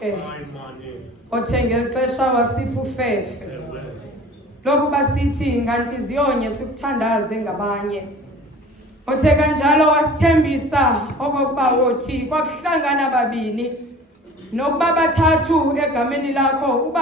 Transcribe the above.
konke othe ngelixesha wasipha ufefe lokuba sithi ngantliziyonye sikuthandaze ngabanye othe kanjalo wasithembisa okokuba wothi kwakuhlangana babini nokuba bathathu egameni lakho